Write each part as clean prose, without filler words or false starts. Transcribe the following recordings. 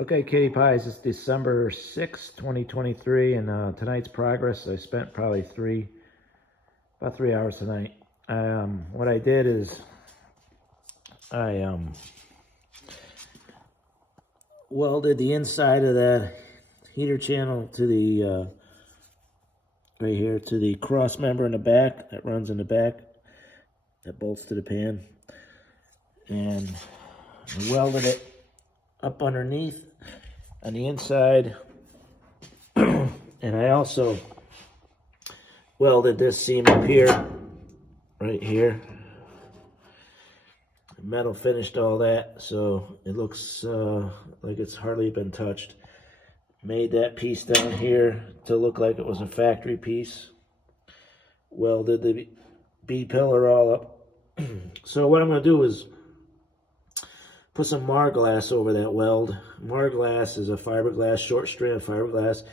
Okay, Kitty Pies, it's December 6th, 2023, and tonight's progress, I spent probably about 3 hours tonight. What I did is I welded the inside of that heater channel to the, right here, to the cross member in the back that runs in the back, that bolts to the pan, and I welded it up underneath on the inside. And I also welded this seam up here, right here. Metal finished all that, so it looks like it's hardly been touched. Made that piece down here to look like it was a factory piece. Welded the B-pillar all up. So what I'm going to do is put some Marglass over that weld. Marglass is a fiberglass, short strand fiberglass.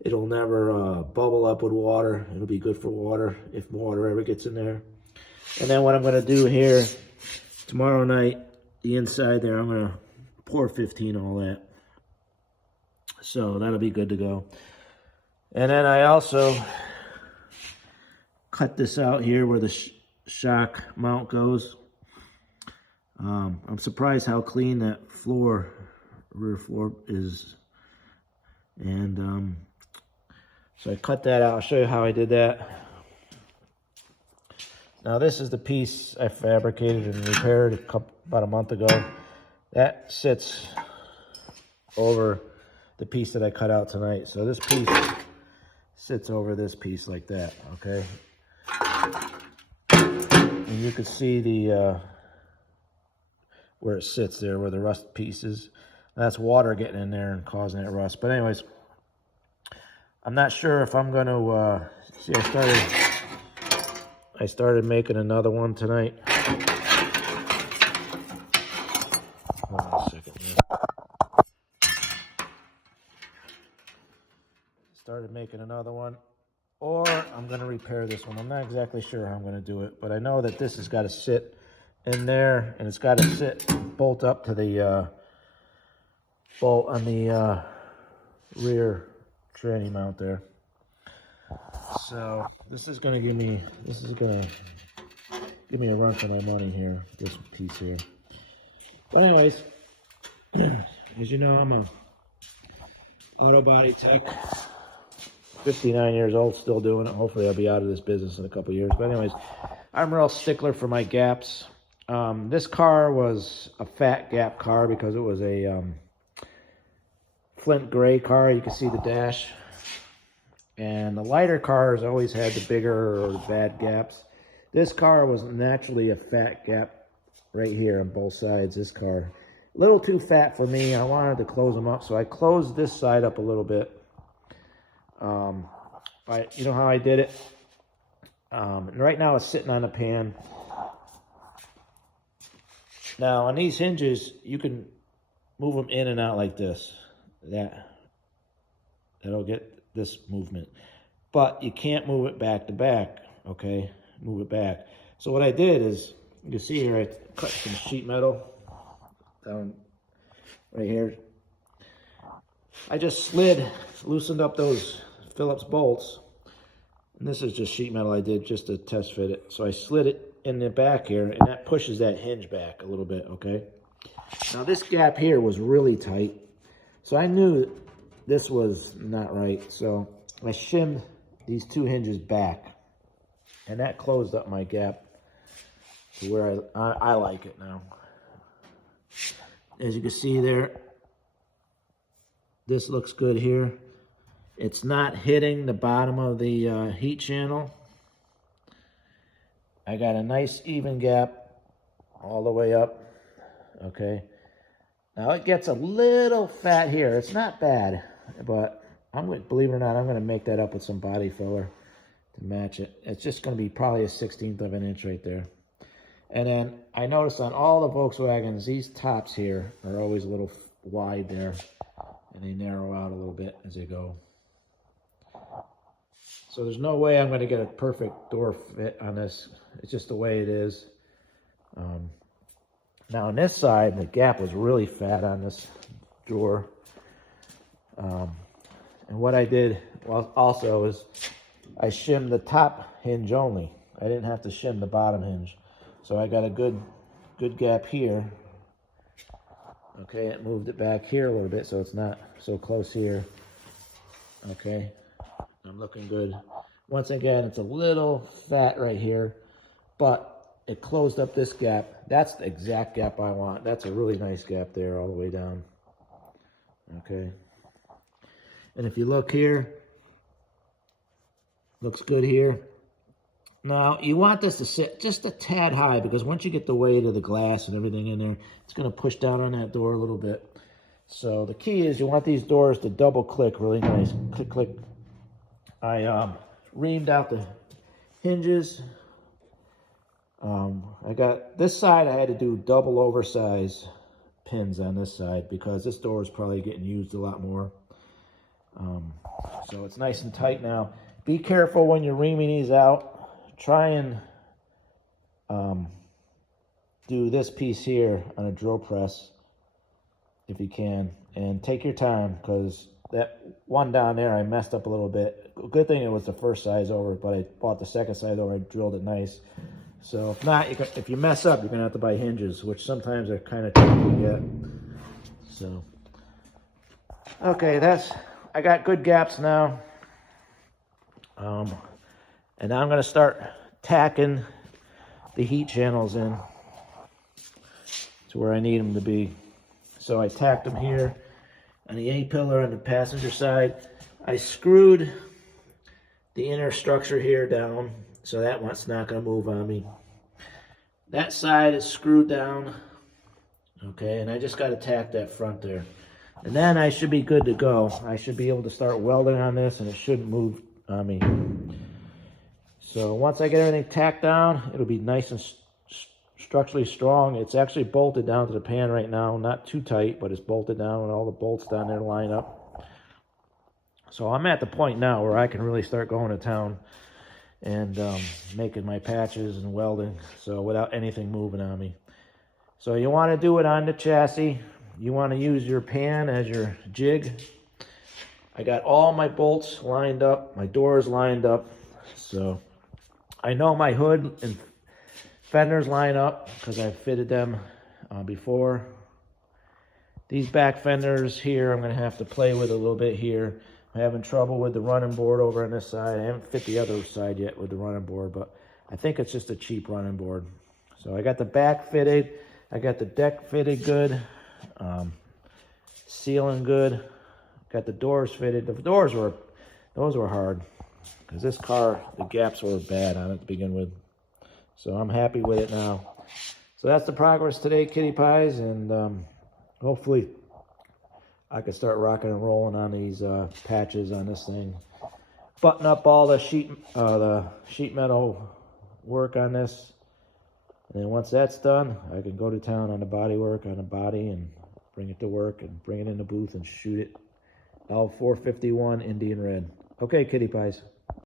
It'll never bubble up with water. It'll be good for water if water ever gets in there. And then what I'm going to do here, tomorrow night, the inside there, I'm going to pour 15 all that. So that'll be good to go. And then I also cut this out here where the shock mount goes. I'm surprised how clean that rear floor is. And so I cut that out. I'll show you how I did that. Now this is the piece I fabricated and repaired about a month ago. That sits over the piece that I cut out tonight. So this piece sits over this piece like that, okay? And you can see the where it sits there, where the rust piece is. That's water getting in there and causing that rust. But anyways, I'm not sure if I'm going to, see, I started making another one tonight. Hold on a second here. Started making another one, or I'm going to repair this one. I'm not exactly sure how I'm going to do it, but I know that this has got to sit in there, and it's got to bolt up to the bolt on the rear tranny mount there. So this is going to give me a run for my money here, this piece here. But anyways, as you know, I'm a auto body tech, 59 years old, still doing it. Hopefully I'll be out of this business in a couple years. But anyways, I'm a real stickler for my gaps. This car was a fat gap car because it was a flint gray car. You can see the dash. And the lighter cars always had the bigger or the bad gaps. This car was naturally a fat gap right here on both sides, this car. A little too fat for me. I wanted to close them up, so I closed this side up a little bit. You know how I did it? And right now it's sitting on a pan. Now on these hinges, you can move them in and out like this. That'll get this movement. But you can't move it back to back, okay? Move it back. So what I did is, you can see here, I cut some sheet metal down right here. I just loosened up those Phillips bolts. And this is just sheet metal I did just to test fit it. So I slid it in the back here, and that pushes that hinge back a little bit, okay? Now this gap here was really tight. So I knew this was not right. So I shimmed these two hinges back, and that closed up my gap to where I like it now. As you can see there, this looks good here. It's not hitting the bottom of the heat channel. I got a nice even gap all the way up, okay? Now it gets a little fat here. It's not bad, but believe it or not, I'm gonna make that up with some body filler to match it. It's just gonna be probably a 1/16 of an inch right there. And then I noticed on all the Volkswagens, these tops here are always a little wide there, and they narrow out a little bit as they go. So there's no way I'm going to get a perfect door fit on this. It's just the way it is. Now on this side, the gap was really fat on this door. And what I did also is I shimmed the top hinge only. I didn't have to shim the bottom hinge. So I got a good gap here. Okay, it moved it back here a little bit so it's not so close here. Okay, I'm looking good. Once again, it's a little fat right here, but it closed up this gap. That's the exact gap I want. That's a really nice gap there all the way down. Okay. And if you look here, looks good here. Now, you want this to sit just a tad high because once you get the weight of the glass and everything in there, it's going to push down on that door a little bit. So the key is you want these doors to double click really nice. Click, click. I reamed out the hinges. I got this side, I had to do double oversized pins on this side because this door is probably getting used a lot more. So it's nice and tight now. Be careful when you're reaming these out. Try and do this piece here on a drill press if you can, and take your time because that one down there I messed up a little bit. Good thing it was the first size over, but I bought the second size over. I drilled it nice. So if not, if you mess up, you're gonna have to buy hinges, which sometimes are kind of tough to get. So okay, I got good gaps now. And now I'm going to start tacking the heat channels in to where I need them to be. So I tacked them here on the A-pillar on the passenger side. I screwed the inner structure here down, so that one's not going to move on me. That side is screwed down, okay, and I just got to tack that front there. And then I should be good to go. I should be able to start welding on this, and it shouldn't move on me. So once I get everything tacked down, it'll be nice and structurally strong. It's actually bolted down to the pan right now, not too tight, but it's bolted down and all the bolts down there line up. So I'm at the point now where I can really start going to town and making my patches and welding, so without anything moving on me. So you want to do it on the chassis. You want to use your pan as your jig. I got all my bolts lined up, my doors lined up, so I know my hood and fenders line up because I fitted them before. These back fenders here, I'm going to have to play with a little bit here. I'm having trouble with the running board over on this side. I haven't fit the other side yet with the running board, but I think it's just a cheap running board. So I got the back fitted. I got the deck fitted good. Sealing good. Got the doors fitted. Those were hard because this car, the gaps were bad on it to begin with. So I'm happy with it now. So that's the progress today, Kitty Pies, and hopefully I can start rocking and rolling on these patches on this thing. Button up all the sheet metal work on this. And then once that's done, I can go to town on the body work on the body and bring it to work and bring it in the booth and shoot it. L451 Indian Red. Okay, Kitty Pies.